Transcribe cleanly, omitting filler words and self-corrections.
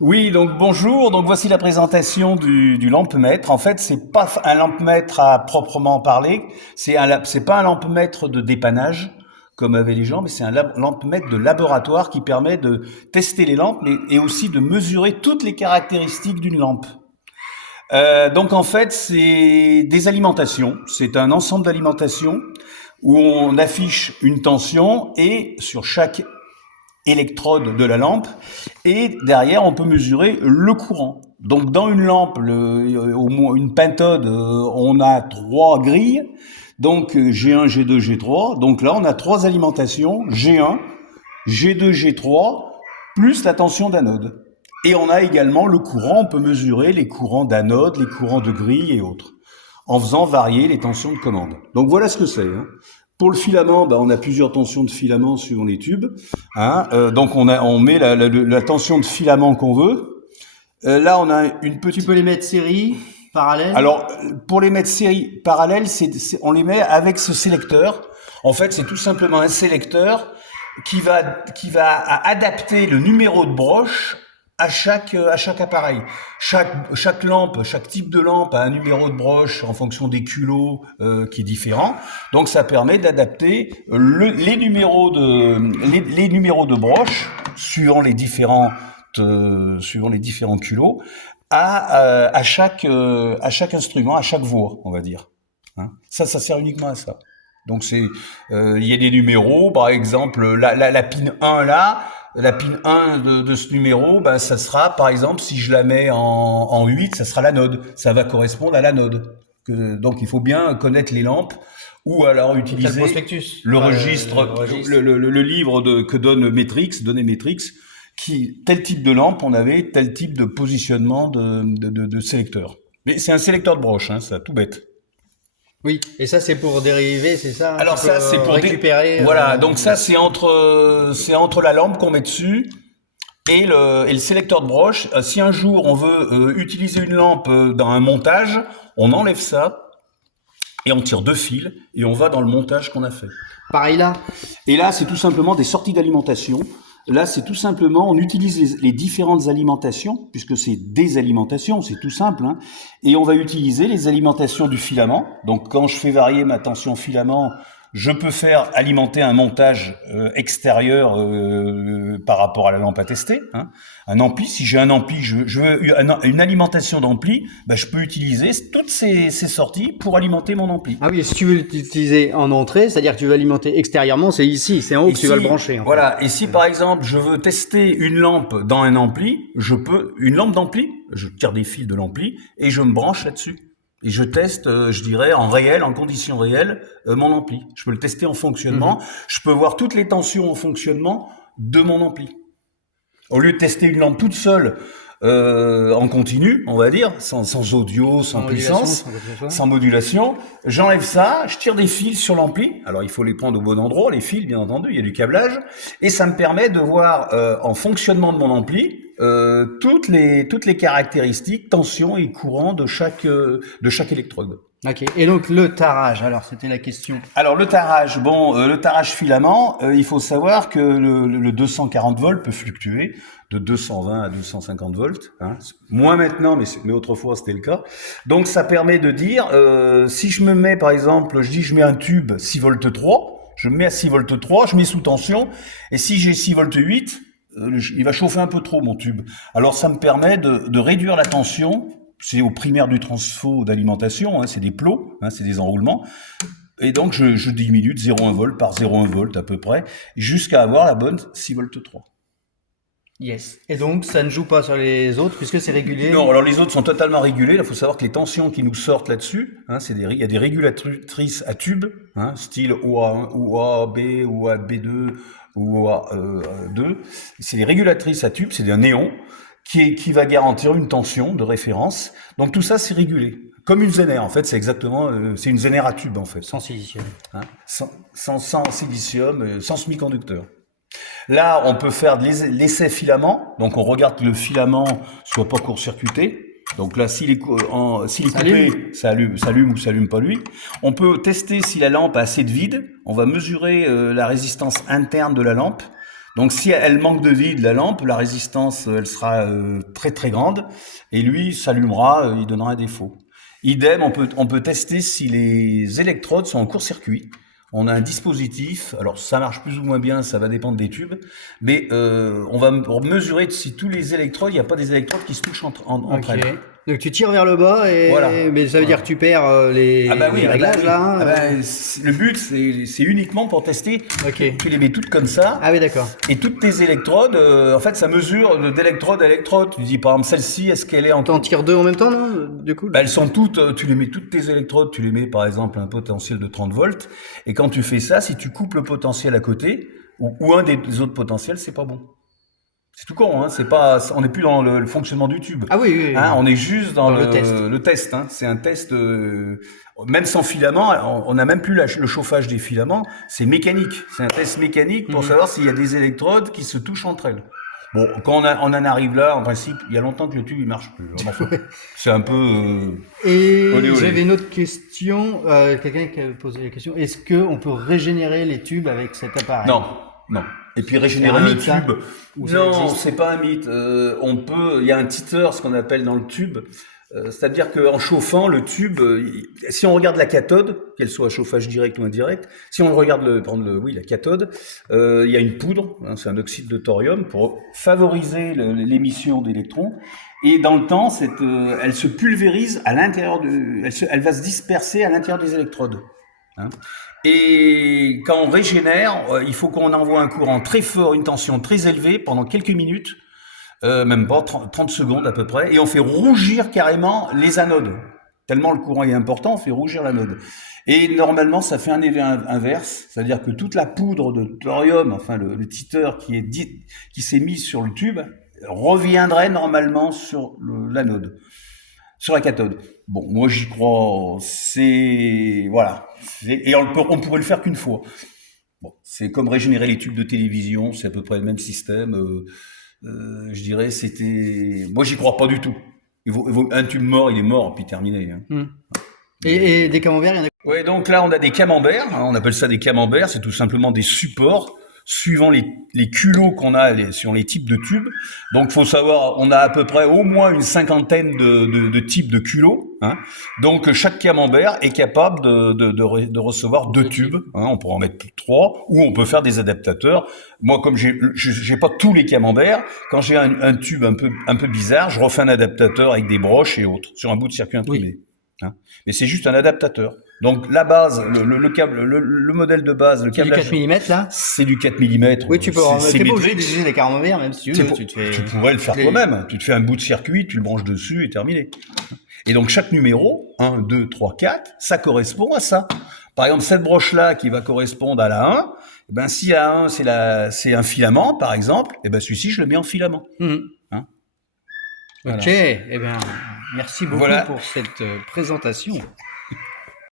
Oui, donc bonjour. Donc voici la présentation du lampemètre. En fait, c'est pas un lampemètre à proprement parler. C'est pas un lampemètre de dépannage comme avaient les gens, mais c'est un lampemètre de laboratoire qui permet de tester les lampes et aussi de mesurer toutes les caractéristiques d'une lampe. Donc en fait, c'est des alimentations. C'est un ensemble d'alimentations où on affiche une tension et sur chaque électrode de la lampe, et derrière on peut mesurer le courant. Donc dans une lampe, au moins une pentode, on a trois grilles, donc G1, G2, G3. Donc là on a trois alimentations, G1, G2, G3, plus la tension d'anode. Et on a également le courant, on peut mesurer les courants d'anode, les courants de grille et autres, en faisant varier les tensions de commande. Donc voilà ce que c'est, hein. Pour le filament, on a plusieurs tensions de filament suivant les tubes, hein. Donc on met la tension de filament qu'on veut. Là, on a une Tu petite. peux les mettre série, parallèle. Alors, pour les mettre série parallèle, on les met avec ce sélecteur. En fait, c'est tout simplement un sélecteur qui va adapter le numéro de broche à chaque appareil. Chaque lampe, chaque type de lampe a un numéro de broche en fonction des culots qui est différent. Donc ça permet d'adapter les numéros de broche suivant les différents culots à chaque instrument, à chaque voix, on va dire. Hein. Ça sert uniquement à ça. Donc il y a des numéros, par exemple la pin 1 là, la pin 1 de ce numéro, ça sera par exemple si je la mets en 8, ça sera l'anode, ça va correspondre à l'anode. Donc il faut bien connaître les lampes ou alors T'as le utiliser prospectus. le Enfin, registre, le registre. le livre que donne Matrix, données Matrix, qui tel type de lampe on avait tel type de positionnement de sélecteur. Mais c'est un sélecteur de broche, hein, ça, tout bête. Oui, et ça c'est pour dériver, c'est ça. Alors Tu peux ça, c'est pour récupérer. voilà. Donc ça, c'est entre la lampe qu'on met dessus et le sélecteur de broche. Si un jour on veut utiliser une lampe dans un montage, on enlève ça et on tire deux fils et on va dans le montage qu'on a fait. Pareil là. Et là, c'est tout simplement des sorties d'alimentation. Là, c'est tout simplement, on utilise les différentes alimentations, puisque c'est des alimentations, c'est tout simple, hein, et on va utiliser les alimentations du filament. Donc, quand je fais varier ma tension filament, je peux faire alimenter un montage extérieur par rapport à la lampe à tester. Hein. Un ampli, si j'ai un ampli, je veux une alimentation d'ampli, je peux utiliser toutes ces sorties pour alimenter mon ampli. Ah oui, si tu veux l'utiliser en entrée, c'est-à-dire que tu veux alimenter extérieurement, c'est ici, c'est en haut Et que tu vas le si, brancher en fait. voilà, et si par exemple je veux tester une lampe dans un ampli, une lampe d'ampli, je tire des fils de l'ampli et je me branche là-dessus. Et je teste, je dirais, en réel, en conditions réelles, mon ampli. Je peux le tester en fonctionnement. Je peux voir toutes les tensions en fonctionnement de mon ampli. Au lieu de tester une lampe toute seule en continu, on va dire, sans audio, sans Modulation, puissance, sans quoi que ce soit. sans modulation, j'enlève ça, je tire des fils sur l'ampli. Alors il faut les prendre au bon endroit, les fils, bien entendu, il y a du câblage, et ça me permet de voir en fonctionnement de mon ampli toutes les caractéristiques, tension et courant de chaque électrode. Ok. Et donc le tarage, alors c'était la question. Alors le tarage, le tarage filament, il faut savoir que le 240 volts peut fluctuer de 220 à 250 volts, hein. Moins maintenant, mais autrefois c'était le cas. Donc ça permet de dire, si je me mets par exemple, je mets un tube 6 volts 3, je me mets à 6 volts 3, je mets sous tension, et si j'ai 6 volts 8, il va chauffer un peu trop mon tube. Alors ça me permet de réduire la tension. C'est au primaire du transfo d'alimentation, hein, c'est des plots, hein, c'est des enroulements. Et donc, je diminue de 0,1 volt par 0,1 volt à peu près, jusqu'à avoir la bonne 6 volts 3. Yes. Et donc ça ne joue pas sur les autres puisque c'est régulé. Non, alors les autres sont totalement régulés. Il faut savoir que les tensions qui nous sortent là-dessus, hein, il y a des régulatrices à tubes, hein, style OA1, OAB, OAB2, OA2. C'est des régulatrices à tubes, c'est un néon qui va garantir une tension de référence. Donc tout ça, c'est régulé. Comme une Zener, en fait, c'est une Zener à tube, en fait. Sans silicium. Hein, sans silicium, sans semi-conducteur. Là, on peut faire de l'essai filament. Donc, on regarde que le filament soit pas court-circuité. Donc là, s'il est coupé, ça allume ou ça allume pas lui. On peut tester si la lampe a assez de vide. On va mesurer la résistance interne de la lampe Donc si elle manque de vide, la lampe, la résistance, elle sera très très grande, et lui s'allumera, il donnera un défaut. Idem, on peut tester si les électrodes sont en court-circuit. On a un dispositif, alors ça marche plus ou moins bien, ça va dépendre des tubes, mais on va mesurer si tous les électrodes, il n'y a pas des électrodes qui se touchent entre Ok. elles. Donc tu tires vers le bas et Voilà. mais ça veut dire que tu perds les, Ah bah oui, les réglages oui. là. Hein, Ah bah, le but, c'est uniquement pour tester. Ok. Tu les mets toutes comme ça. Ah oui, d'accord. Et toutes tes électrodes, en fait, ça mesure d'électrode à électrode. Tu dis, par exemple, celle-ci, est-ce qu'elle est en... T'en tires deux en même temps, non? Du coup. Bah, elles sont toutes, tu les mets toutes tes électrodes, tu les mets par exemple à un potentiel de 30 volts. Et quand tu fais ça, si tu coupes le potentiel à côté, ou un des autres potentiels, c'est pas bon. C'est tout con, hein. C'est pas, on n'est plus dans le fonctionnement du tube. Ah oui, oui, oui. Hein, on est juste dans Dans le test. le test. Hein. C'est un test, même sans filament, on n'a même plus le chauffage des filaments. C'est mécanique. C'est un test mécanique pour savoir s'il y a des électrodes qui se touchent entre elles. Bon, quand on en arrive là, en principe, il y a longtemps que le tube il marche plus. Enfin, c'est un peu. Et Olé, olé. j'avais une autre question. Quelqu'un qui avait posé la question. Est-ce que on peut régénérer les tubes avec cet appareil? Non, non. Et puis régénérer un un mythe, ça tube. Ou ça Non, existe c'est pas un mythe. On peut. Il y a un titeur, ce qu'on appelle dans le tube. C'est-à-dire qu'en chauffant le tube, si on regarde la cathode, qu'elle soit à chauffage direct ou indirect, si on regarde la cathode, il y a une poudre, hein, c'est un oxyde de thorium pour favoriser l'émission d'électrons. Et dans le temps, elle se pulvérise à l'intérieur elle va se disperser à l'intérieur des électrodes. Hein. Et quand on régénère, il faut qu'on envoie un courant très fort, une tension très élevée pendant quelques minutes. Même pas 30 secondes à peu près, et on fait rougir carrément les anodes. Tellement le courant est important, on fait rougir l'anode. Et normalement, ça fait un effet inverse, c'est-à-dire que toute la poudre de thorium, enfin le titeur qui s'est mis sur le tube, reviendrait normalement sur l'anode, sur la cathode. Bon, moi j'y crois, voilà. Et on pourrait le faire qu'une fois. Bon, c'est comme régénérer les tubes de télévision, c'est à peu près le même système. Je dirais moi j'y crois pas du tout. Un tube mort, il est mort, puis terminé. Hein. Et des camemberts, il y en a. Ouais, donc là on a des camemberts, hein, on appelle ça des camemberts, c'est tout simplement des supports suivant les culots qu'on a sur les types de tubes. Donc faut savoir, on a à peu près au moins une cinquantaine de types de culots. Hein. Donc chaque camembert est capable de recevoir 2 tubes. Hein. On pourra en mettre 3, ou on peut faire des adaptateurs. Moi, comme j'ai pas tous les camemberts, quand j'ai un tube un peu bizarre, je refais un adaptateur avec des broches et autres sur un bout de circuit imprimé. Oui. Hein. Mais c'est juste un adaptateur. Donc la base, le modèle de base, le câblage. C'est du 4 mm là. C'est du 4 mm. Oui, tu peux. T'es pas obligé d'utiliser des camemberts, même si tu veux. Tu pourrais le faire toi-même. Tu te fais un bout de circuit, tu le branches dessus et terminé. Et donc chaque numéro, 1, 2, 3, 4, ça correspond à ça. Par exemple, cette broche-là qui va correspondre à la 1, ben si la 1 c'est un filament, par exemple, et ben celui-ci je le mets en filament. Hein, voilà. Ok, eh bien, merci beaucoup pour cette présentation.